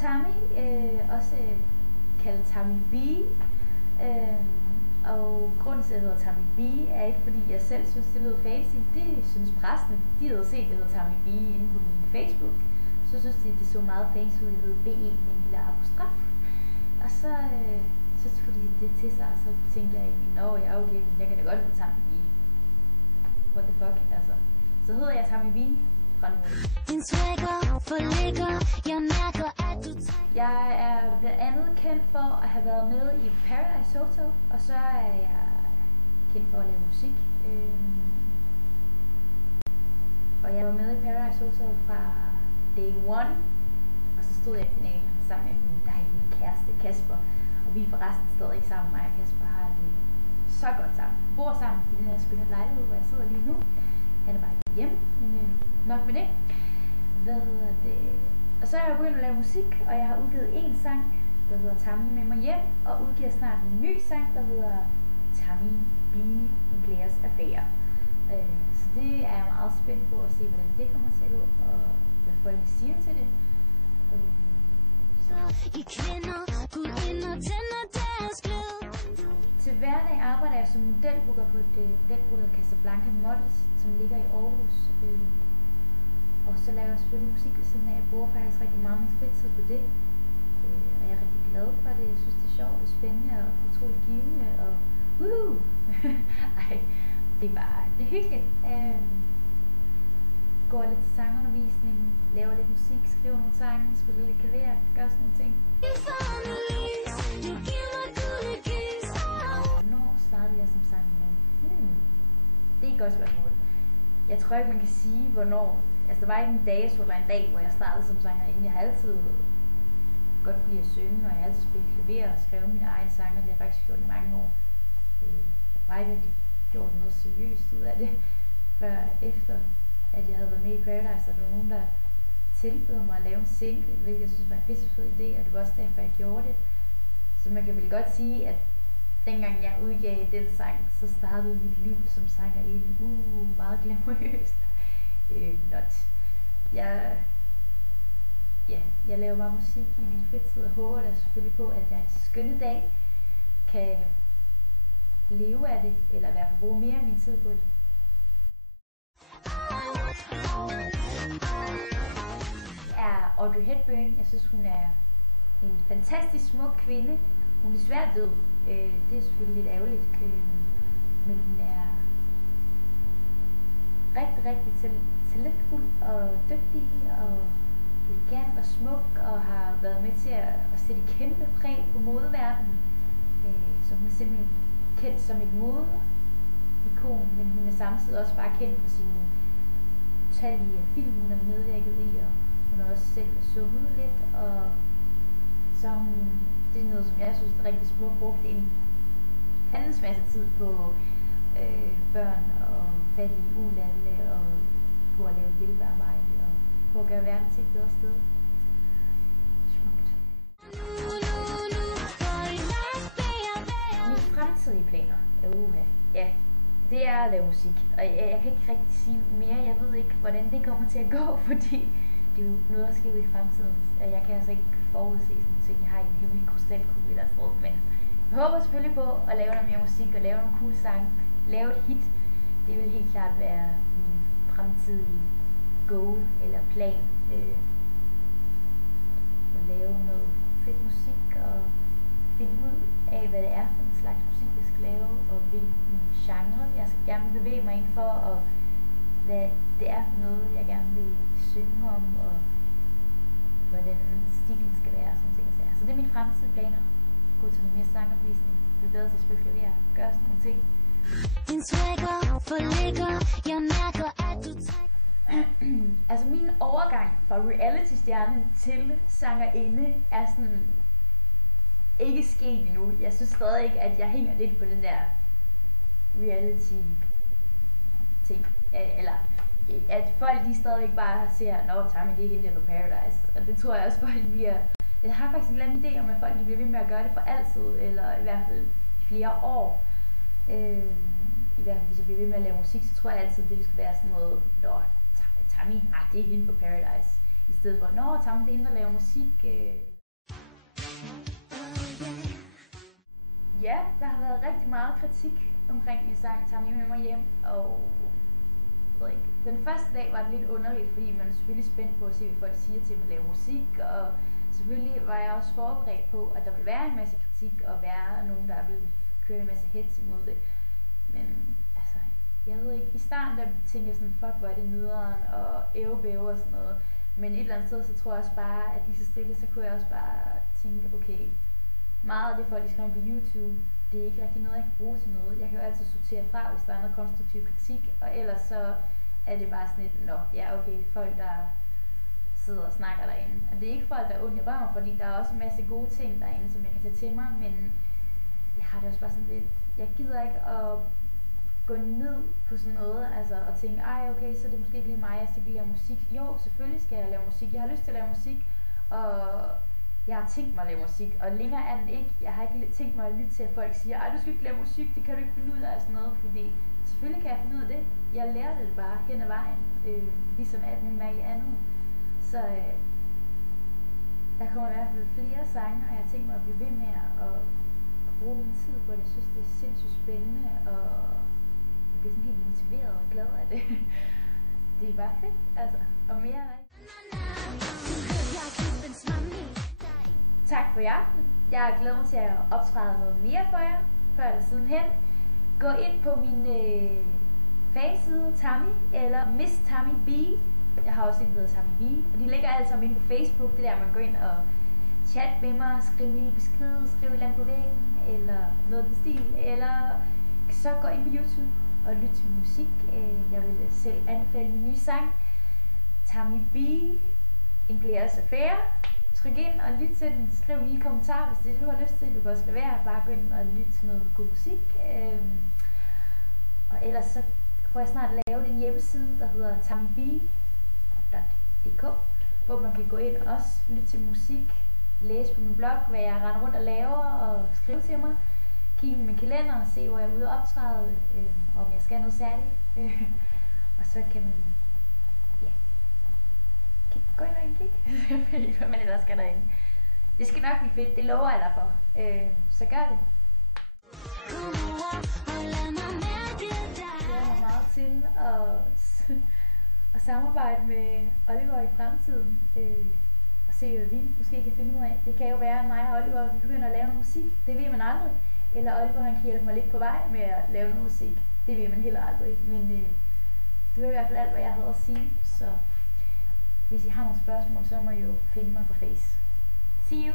Tammy, også kaldet Tammy B. Og grunden til, at jeg hedder Tammy B, er ikke fordi jeg selv synes, det lyder fancy. Det synes præsten. De havde set, at jeg hedder Tammy B inde på min Facebook. Så synes de, det så meget fancy ud. Jeg hed B1 med en lille apostrof. Og så tog de det til sig, og så tænkte jeg egentlig, nå ja, okay, men jeg kan da godt hedde Tammy B. What the fuck, altså. Så hedder jeg Tammy B fra nu af. Jeg er blandt andet kendt for at have været med i Paradise Hotel, og så er jeg kendt for at lave musik. Og jeg var med i Paradise Hotel fra day one, og så stod jeg i finalen sammen med min dejlige kæreste Kasper. Og vi er forresten stadig sammen, mig og Kasper har det så godt sammen. Vi bor sammen i den her skønne lejlighed, hvor jeg sidder lige nu. Han er bare ikke hjemme, men nok med det. Hvad hedder det? Og så er jeg begyndt at lave musik, og jeg har udgivet en sang, der hedder Tammy med mig hjem, og udgiver snart en ny sang, der hedder Tammy B. En glæres affære. Så det er jeg meget spændt på at se, hvordan det kommer til at gå, og hvad folk siger til det. Til hverdag arbejder jeg som modelbooker på et modelbureau, der Casablanca Models, som ligger i Aarhus. Og så laver jeg selvfølgelig musik ved siden af. Jeg bruger faktisk rigtig meget min fritid på det. Og jeg er rigtig glad for det. Jeg synes, det er sjovt og spændende og utroligt givende. Og ej, det er hyggeligt. Går lidt til sangundervisning, laver lidt musik, skriver nogle sange, spiller lidt klaver, gør sådan nogle ting. Hvornår startede jeg som sanger? Det er et godt spørgsmål. Jeg tror ikke, man kan sige, hvornår. Altså, der var ikke en dato eller en dag, hvor jeg startede som sangerinde. Jeg har altid godt kunne lide at synge, og jeg har altid spillet klaver og skrevet mine egne sange, og det har jeg faktisk gjort i mange år. Jeg har bare ikke rigtig gjort noget seriøst ud af det, før efter at jeg havde været med i Paradise, og der var nogen, der tilbød mig at lave en single, hvilket jeg synes var en fed idé, og det var også derfor, jeg gjorde det. Så man kan vel godt sige, at dengang jeg udgav den sang, så startede mit liv som sangerinde. Meget glamourøst. Jeg laver bare musik i min fritid, og håber da selvfølgelig på, at jeg en skønne dag kan leve af det, eller i hvert fald bruge mere af min tid på det. Er Audrey Hepburn. Jeg synes, hun er en fantastisk smuk kvinde. Hun er desværre død. Det er selvfølgelig lidt ærgerligt, men hun er rigtig talentfuld og dygtig og elegant og smuk, og har været med til at sætte kæmpe præg på modeverdenen. Så hun er simpelthen kendt som et modeikon, men hun er samtidig også bare kendt for sine utallige film, hun har medvirket i, og hun har også selv sunget lidt, og så det er noget, som jeg synes er rigtig smukt, brugt en fandens masse tid på børn og fattige ulandene, og på at lave hjælpearbejde, og på at gøre verden til et bedre sted. Smukt. Mine fremtidige planer, ja, det er at lave musik, og jeg kan ikke rigtig sige mere. Jeg ved ikke, hvordan det kommer til at gå, fordi det er jo noget, der sker i fremtiden. Jeg kan altså ikke forudse sådan nogle ting. Jeg har ikke en hemmelig krystalkugle eller sådan noget, men jeg håber selvfølgelig på at lave noget mere musik og lave nogle cool sange, lave et hit. Det vil helt klart være min fremtidige goal eller plan. At lave noget fedt musik og finde ud af, hvad det er for en slags musik, jeg skal lave, og hvilken genre jeg skal gerne vil bevæge mig ind for, og hvad det er for noget, jeg gerne vil synge om, og hvordan stilen skal være, sådan ting. Så det er mine fremtidige planer. Gå til noget mere sangundervisning, blive bedre til at spille klaver, gøre sådan nogle ting. Altså min overgang fra reality-stjerne til sangerinde er sådan ikke sket endnu. Jeg synes stadig ikke, at jeg hænger lidt på den der reality-ting. Eller at folk de stadig bare ser, nå, Tammy, det er hende der på Paradise. Og det tror jeg også, folk bliver... Jeg har faktisk en eller anden idé om, at folk de bliver ved med at gøre det for altid, eller i hvert fald flere år. I hvert fald, hvis jeg bliver ved med at lave musik, så tror jeg altid, at det skal være sådan noget, nå, Tammy, det er hende på Paradise. I stedet for, nå, Tammy, det er hende, der laver musik. Ja, der har været rigtig meget kritik omkring min sang Tager mig med mig hjem, og jeg ved ikke, den første dag var det lidt underligt, fordi man er selvfølgelig spændt på at se, hvad folk siger til at lave musik, og selvfølgelig var jeg også forberedt på, at der ville være en masse kritik, og være nogen, der ville køre en masse hets imod det. Men altså, jeg ved ikke, i starten der tænkte jeg sådan, fuck hvor er det nederen, og ævebæve og sådan noget. Men et eller andet sted, så tror jeg også bare, at lige så stille, så kunne jeg også bare tænke, okay, meget af det folk, de skriver på YouTube, det er ikke rigtig noget, jeg kan bruge til noget. Jeg kan jo altid sortere fra, hvis der er noget konstruktiv kritik, og ellers så er det bare sådan et, nå, ja okay, folk der sidder og snakker derinde. Og det er ikke folk, der er ondt i røven, fordi der er også en masse gode ting derinde, som jeg kan tage til mig, men jeg har det også bare sådan lidt, jeg gider ikke at gå ned på sådan noget, altså og tænke, ej okay, så er det måske ikke lige mig, jeg skal lave musik. Jo, selvfølgelig skal jeg lave musik. Jeg har lyst til at lave musik, og jeg har tænkt mig at lave musik, og længere er den ikke. Jeg har ikke tænkt mig at lytte til, at folk siger, ej du skal ikke lave musik, det kan du ikke finde ud af, sådan noget, fordi selvfølgelig kan jeg finde ud af det. Jeg lærte det bare hen ad vejen, ligesom alt muligt andet. Så der kommer i hvert fald flere sange, og jeg har tænkt mig at blive ved med at bruge min tid på det. Jeg synes, det er sindssygt spændende, og jeg bliver sådan helt motiveret og glad af det. Det er bare fedt, altså. Og mere er der ikke. Tak for jer. Jeg glæder mig til at optræde noget mere for jer, før eller siden hen. Gå ind på min fanside Tammy, eller Miss Tammy B. Jeg har også en, der hedder Tammy B. Og de ligger alle sammen inde på Facebook. Det der, man går ind og chat med mig, skriv lige besked, skriv et eller andet på væggen, eller noget af den stil. Eller så gå ind på YouTube og lyt til musik. Jeg vil selv anbefale min nye sang, Tammy B, En Blæres Affære. Tryk ind og lyt til den. Skriv lige kommentar, hvis det er det, du har lyst til. Du kan også lade være bare gå ind og lytte til noget god musik. Og ellers så får jeg snart lavet en hjemmeside, der hedder tammyb.dk, hvor man kan gå ind og også lytte til musik, læse på min blog, hvad jeg render rundt og laver, og skrive til mig. Kigge i min kalender og se, hvor jeg er ude og optræde, om jeg skal noget særligt. Og så kan man gå ind og kigge. Jeg ved ikke, hvad man ellers skal derinde. Det skal nok blive fedt, det lover jeg dig for. Så gør det. Jeg glæder mig meget til at samarbejde med Oliver i fremtiden. Og se, hvad vi måske kan finde ud af. Det kan jo være, at mig og Oliver begynder at lave noget musik. Det ved man aldrig. Eller Oliver han kan hjælpe mig lidt på vej med at lave noget musik. Det ved man heller aldrig. Men det var i hvert fald alt, hvad jeg havde at sige. Så hvis I har nogle spørgsmål, så må I jo finde mig på Face. See you!